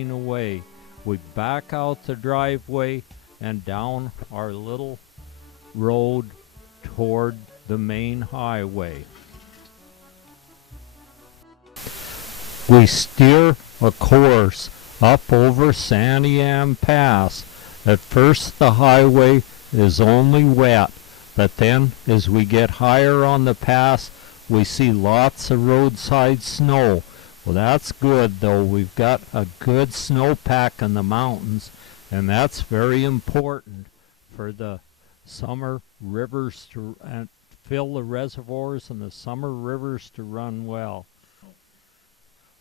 away. We back out the driveway and down our little road toward the main highway. We steer a course up over Sandy Am Pass. At first the highway is only wet, but then as we get higher on the pass, we see lots of roadside snow. Well, that's good, though. We've got a good snowpack in the mountains, and that's very important for the summer rivers to fill the reservoirs and the summer rivers to run well.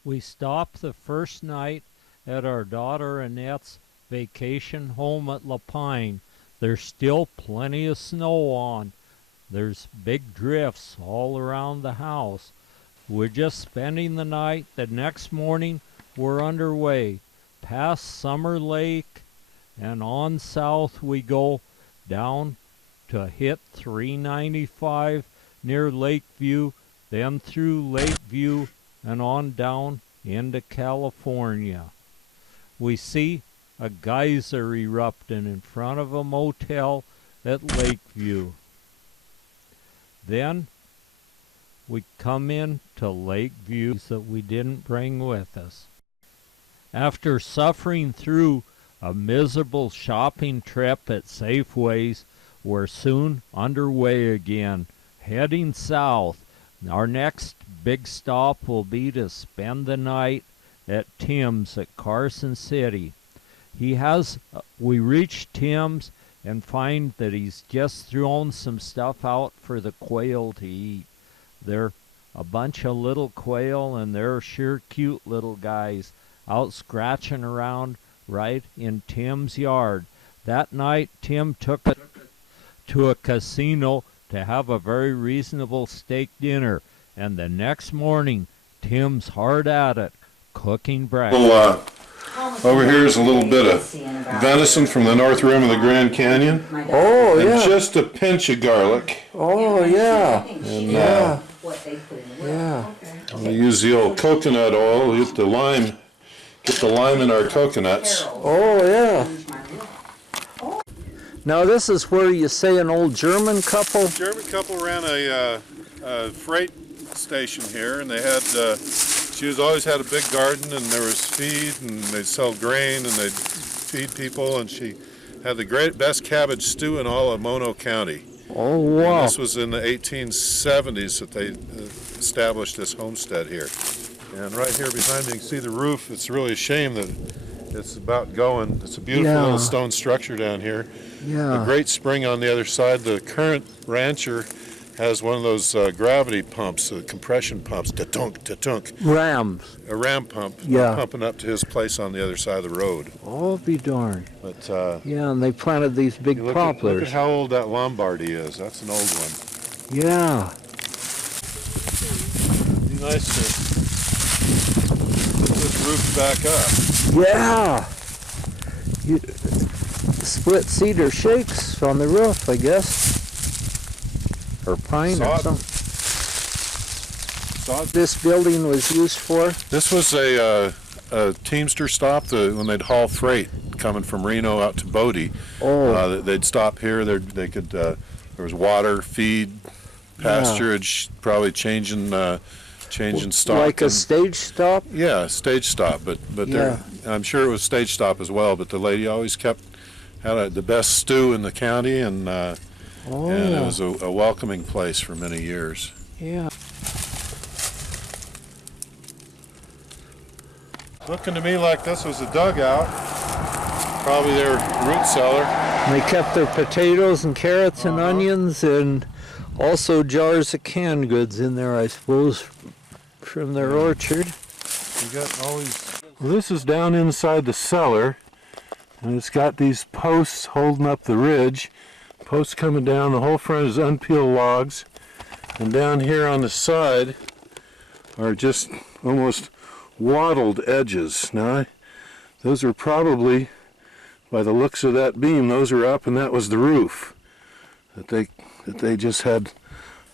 We stopped the first night at our daughter Annette's vacation home at La Pine. There's still plenty of snow on. There's big drifts all around the house. We're just spending the night. The next morning we're underway past Summer Lake and on south we go down to hit 395 near Lakeview, then through Lakeview and on down into California. We see a geyser erupting in front of a motel at Lakeview. Then we come in to Lakeview that we didn't bring with us. After suffering through a miserable shopping trip at Safeways, we're soon underway again, heading south. Our next big stop will be to spend the night at Tim's at Carson City. We reach Tim's and find that he's just thrown some stuff out for the quail to eat. They're a bunch of little quail, and they're sure cute little guys out scratching around right in Tim's yard. That night, Tim took it to a casino to have a very reasonable steak dinner, and the next morning, Tim's hard at it, cooking breakfast. Over here is a little bit of venison from the north rim of the Grand Canyon. Oh, yeah. And just a pinch of garlic. Oh, yeah. And Yeah. we use the old coconut oil. We get the lime in our coconuts. Oh, yeah. Now this is where you say an old German couple? German couple ran a freight station here, and they had she always had a big garden, and there was feed, and they'd sell grain, and they'd feed people, and she had the best cabbage stew in all of Mono County. Oh, wow. And this was in the 1870s that they established this homestead here. And right here behind me, you can see the roof. It's really a shame that it's about going. It's a beautiful little stone structure down here. Yeah. A great spring on the other side. The current rancher has one of those gravity pumps, compression pumps, ta-tunk. Rams. A ram pump, Yeah. pumping up to his place on the other side of the road. Oh, be darned. But Yeah, and they planted these big look poplars. at how old that Lombardy is. That's an old one. Yeah. It'd be nice to put this roof back up. Yeah. Split cedar shakes on the roof, I guess. Or pine or something. This building was used for? This was a Teamster stop when they'd haul freight coming from Reno out to Bodie. Oh. They'd stop here. They could. There was water, feed, pasturage, probably changing stock. Like a stage stop? Yeah, stage stop. But I'm sure it was stage stop as well. But the lady always had the best stew in the county, and it was a welcoming place for many years. Yeah. Looking to me like this was a dugout, probably their root cellar. And they kept their potatoes and carrots and onions, and also jars of canned goods in there, I suppose, from their orchard. You got all these. Well, this is down inside the cellar, and it's got these posts holding up the ridge. Posts coming down. The whole front is unpeeled logs, and down here on the side are just almost wattled edges. Now, those are probably, by the looks of that beam, those are up, and that was the roof. That they just had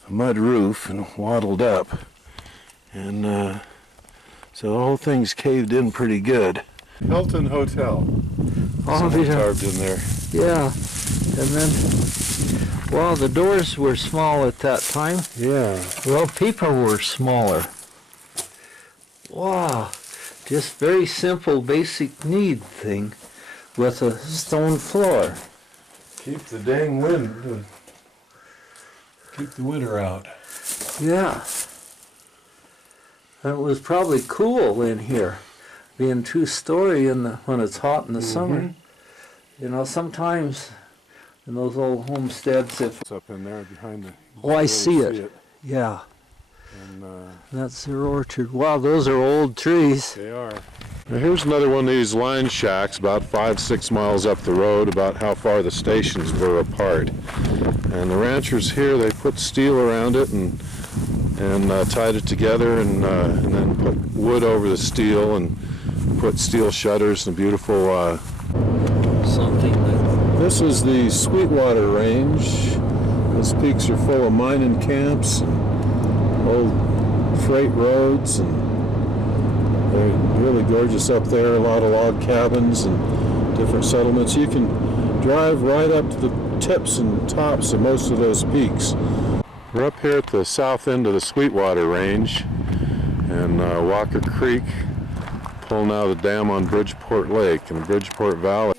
a mud roof and wattled up, and so the whole thing's caved in pretty good. Hilton Hotel. Oh, Something yeah. carved in there. Yeah. And then, well, the doors were small at that time. Yeah. Well, people were smaller. Wow. Just very simple, basic need thing with a stone floor. Keep the dang wind. Keep the winter out. Yeah. And it was probably cool in here, being two-story when it's hot in the summer. You know, sometimes in those old homesteads, if... It's up in there behind the... Oh, I see it. Yeah. And, that's their orchard. Wow, those are old trees. they are. Now here's another one of these line shacks about 5-6 miles up the road, about how far the stations were apart. And the ranchers here, they put steel around it and tied it together and then put wood over the steel and put steel shutters and beautiful... Something that... This is the Sweetwater Range. Those peaks are full of mining camps and old freight roads, and they're really gorgeous up there. A lot of log cabins and different settlements. You can drive right up to the tips and tops of most of those peaks. We're up here at the south end of the Sweetwater Range and Walker Creek, pulling out of the dam on Bridgeport Lake in the Bridgeport Valley.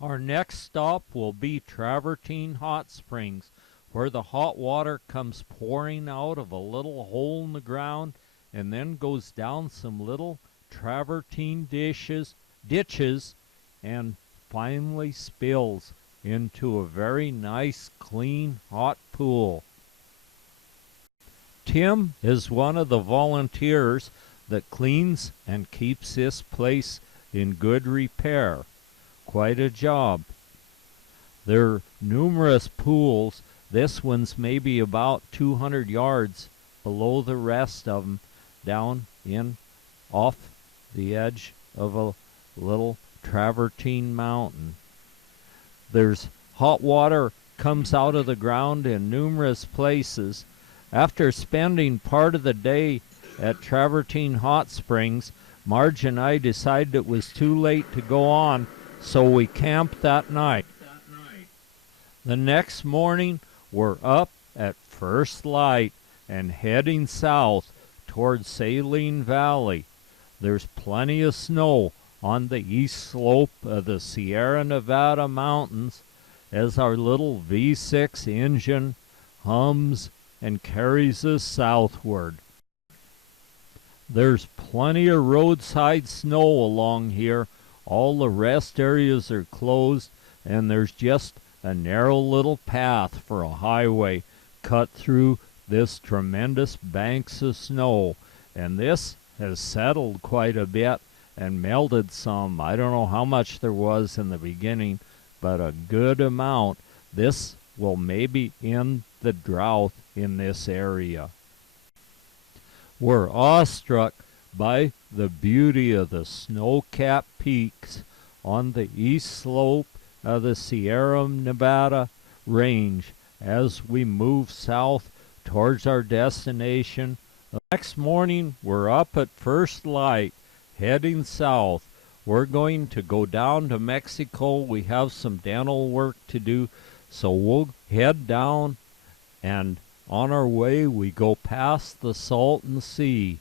Our next stop will be Travertine Hot Springs, where the hot water comes pouring out of a little hole in the ground and then goes down some little travertine ditches and finally spills into a very nice, clean, hot pool. Tim is one of the volunteers that cleans and keeps this place in good repair. Quite a job. There are numerous pools. This one's maybe about 200 yards below the rest of them, down in off the edge of a little travertine mountain. There's hot water comes out of the ground in numerous places. After spending part of the day at Travertine Hot Springs, Marge and I decided it was too late to go on, so we camped that night. The next morning, we're up at first light and heading south towards Saline Valley. There's plenty of snow on the east slope of the Sierra Nevada mountains as our little V6 engine hums and carries us southward. There's plenty of roadside snow along here. All the rest areas are closed, and there's just a narrow little path for a highway cut through this tremendous banks of snow. And this has settled quite a bit and melted some. I don't know how much there was in the beginning, but a good amount. This will maybe end the drought in this area. We're awestruck by the beauty of the snow-capped peaks on the east slope of the Sierra Nevada range as we move south towards our destination. The next morning, we're up at first light, heading south. We're going to go down to Mexico. We have some dental work to do, so we'll head down, and on our way, we go past the Salton Sea.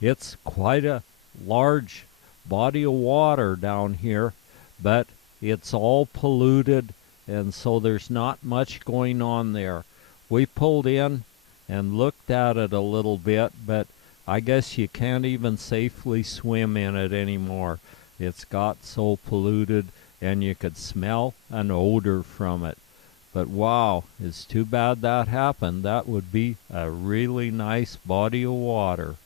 It's quite a large body of water down here, but it's all polluted, and so there's not much going on there. We pulled in and looked at it a little bit, but I guess you can't even safely swim in it anymore. It's got so polluted, and you could smell an odor from it. But wow, it's too bad that happened. That would be a really nice body of water.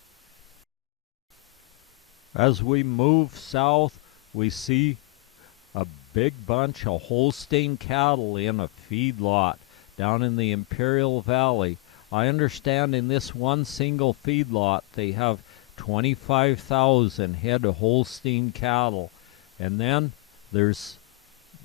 As we move south, we see a big bunch of Holstein cattle in a feedlot down in the Imperial Valley. I understand in this one single feedlot they have 25,000 head of Holstein cattle. And then there's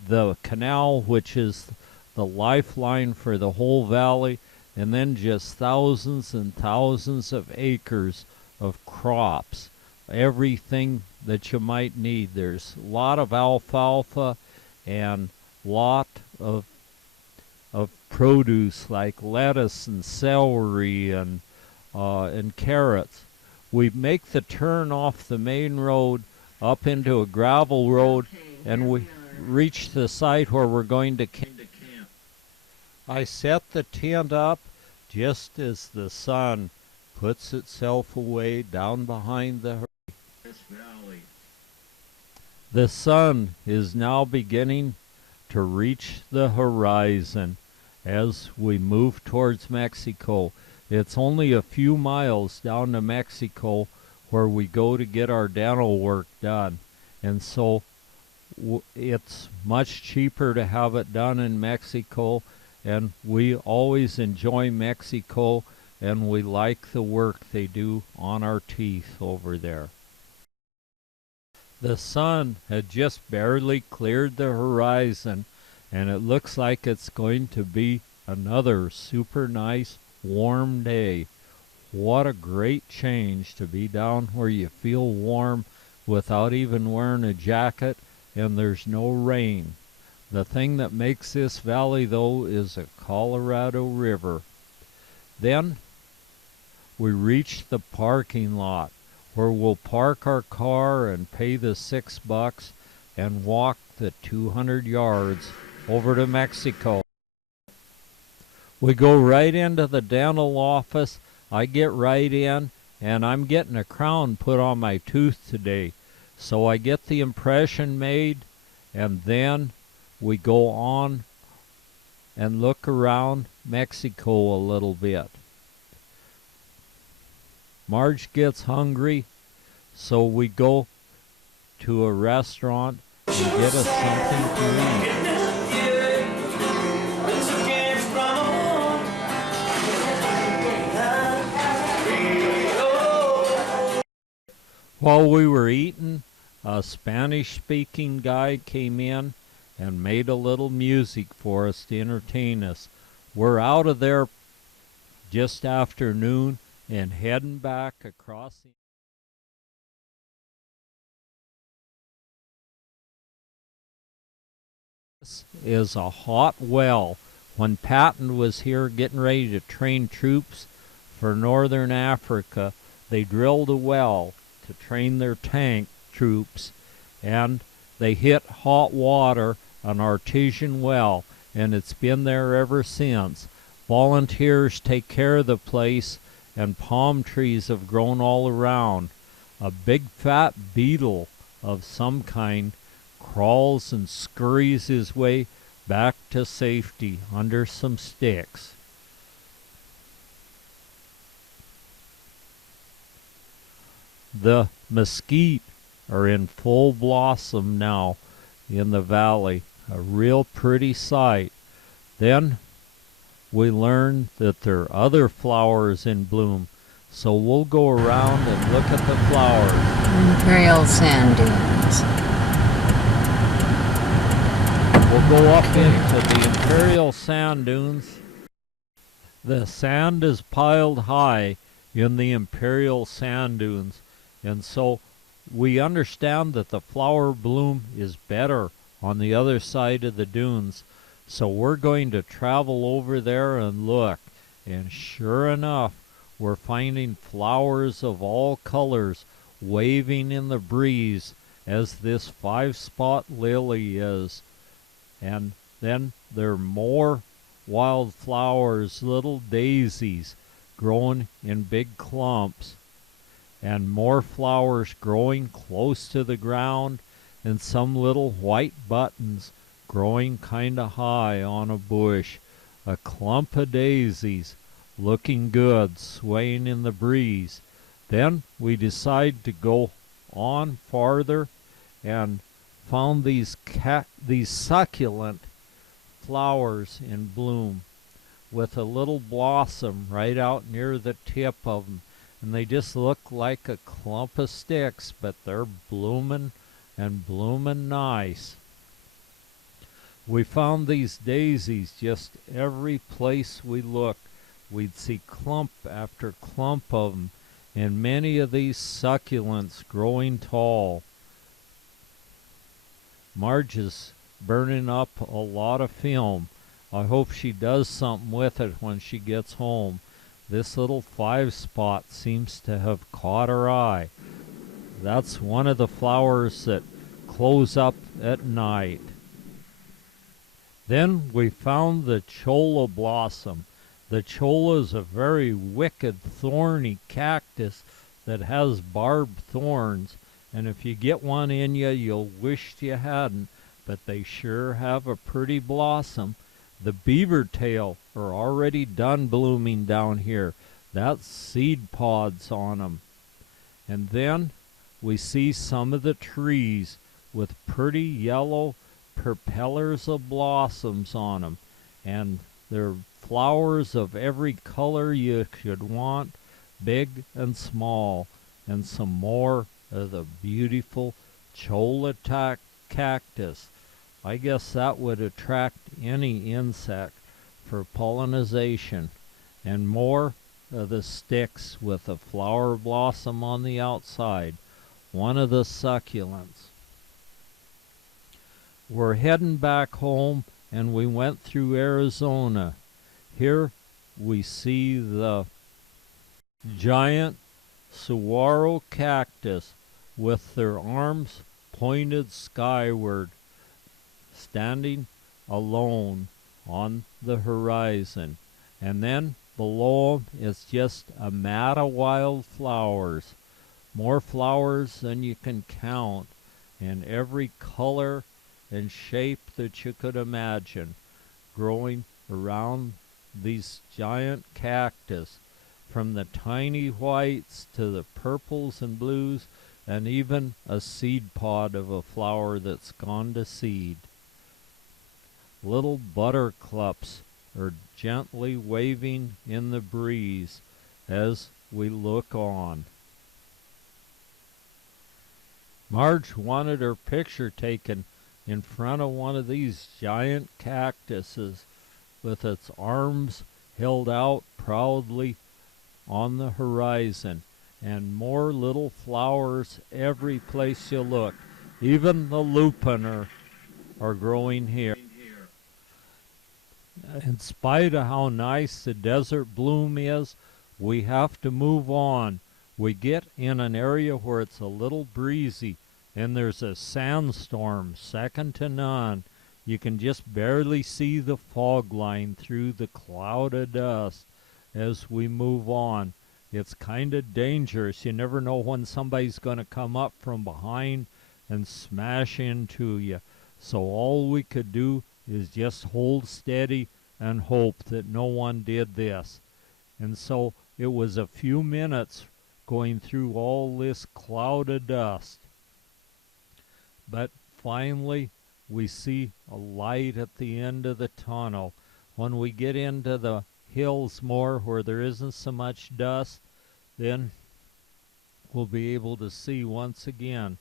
the canal, which is the lifeline for the whole valley, and then just thousands and thousands of acres of crops. Everything that you might need. There's a lot of alfalfa and lot of produce like lettuce and celery and carrots. We make the turn off the main road up into a gravel road, and we reach the site where we're going to camp. I set the tent up just as the sun puts itself away down behind the valley. The sun is now beginning to reach the horizon as we move towards Mexico. It's only a few miles down to Mexico where we go to get our dental work done. And so it's much cheaper to have it done in Mexico, and we always enjoy Mexico, and we like the work they do on our teeth over there. The sun had just barely cleared the horizon, and it looks like it's going to be another super nice warm day. What a great change to be down where you feel warm without even wearing a jacket, and there's no rain. The thing that makes this valley, though, is a Colorado River. Then we reach the parking lot where we'll park our car and pay the $6 and walk the 200 yards over to Mexico. We go right into the dental office. I get right in, and I'm getting a crown put on my tooth today. So I get the impression made, and then we go on and look around Mexico a little bit. Marge gets hungry, so we go to a restaurant and get us something to eat. While we were eating, a Spanish-speaking guy came in and made a little music for us to entertain us. We're out of there just after noon and heading back across the... This is a hot well. When Patton was here getting ready to train troops for Northern Africa, they drilled a well to train their tank troops, and they hit hot water, an artesian well, and it's been there ever since. Volunteers take care of the place, and palm trees have grown all around. A big fat beetle of some kind crawls and scurries his way back to safety under some sticks. The mesquite are in full blossom now in the valley, a real pretty sight. Then we learn that there are other flowers in bloom, so we'll go around and look at the flowers. Imperial sand dunes. We'll go up into the Imperial sand dunes. The sand is piled high in the Imperial sand dunes, and so we understand that the flower bloom is better on the other side of the dunes. So we're going to travel over there and look. And sure enough, we're finding flowers of all colors waving in the breeze, as this 5-spot lily is. And then there are more wildflowers, little daisies growing in big clumps, and more flowers growing close to the ground, and some little white buttons growing kind of high on a bush. A clump of daisies looking good, swaying in the breeze. Then we decide to go on farther and found these succulent flowers in bloom with a little blossom right out near the tip of them. And they just look like a clump of sticks, but they're blooming and blooming nice. We found these daisies just every place we looked. We'd see clump after clump of them, and many of these succulents growing tall. Marge is burning up a lot of film. I hope she does something with it when she gets home. This little 5-spot seems to have caught her eye. That's one of the flowers that close up at night. Then we found the cholla blossom. The cholla is a very wicked, thorny cactus that has barbed thorns, and if you get one in you, you'll wish you hadn't, but they sure have a pretty blossom. The beaver tail are already done blooming down here. That's seed pods on 'em. And then we see some of the trees with pretty yellow propellers of blossoms on 'em, and they're flowers of every color you could want, big and small, and some more of the beautiful cholla cactus. I guess that would attract any insect for pollination, and more of the sticks with a flower blossom on the outside, one of the succulents. We're heading back home, and we went through Arizona. Here we see the giant saguaro cactus with their arms pointed skyward, standing alone on the horizon. And then below 'em is just a mat of wild flowers, more flowers than you can count, in every color and shape that you could imagine, growing around these giant cactus, from the tiny whites to the purples and blues, and even a seed pod of a flower that's gone to seed. Little buttercups are gently waving in the breeze as we look on. Marge wanted her picture taken in front of one of these giant cactuses with its arms held out proudly on the horizon, and more little flowers every place you look. Even the lupin are growing here. In spite of how nice the desert bloom is, we have to move on. We get in an area where it's a little breezy, and there's a sandstorm second to none. You can just barely see the fog line through the cloud of dust as we move on. It's kind of dangerous. You never know when somebody's going to come up from behind and smash into you. So all we could do is just hold steady and hope that no one did this. And so it was a few minutes going through all this cloud of dust. But finally, we see a light at the end of the tunnel. When we get into the hills more where there isn't so much dust, then we'll be able to see once again,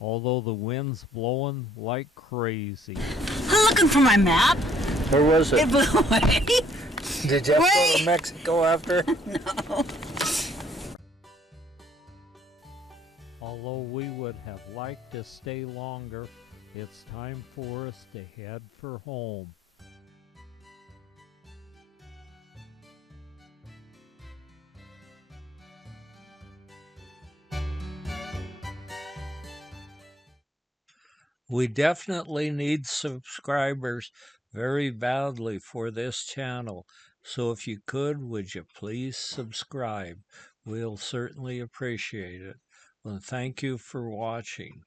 although the wind's blowing like crazy. I'm looking for my map. Where was It it? blew away. Did you have to go Wait. to Mexico after? No. Although we would have liked to stay longer, it's time for us to head for home. We definitely need subscribers very badly for this channel. So if you could, would you please subscribe? We'll certainly appreciate it. Well, thank you for watching.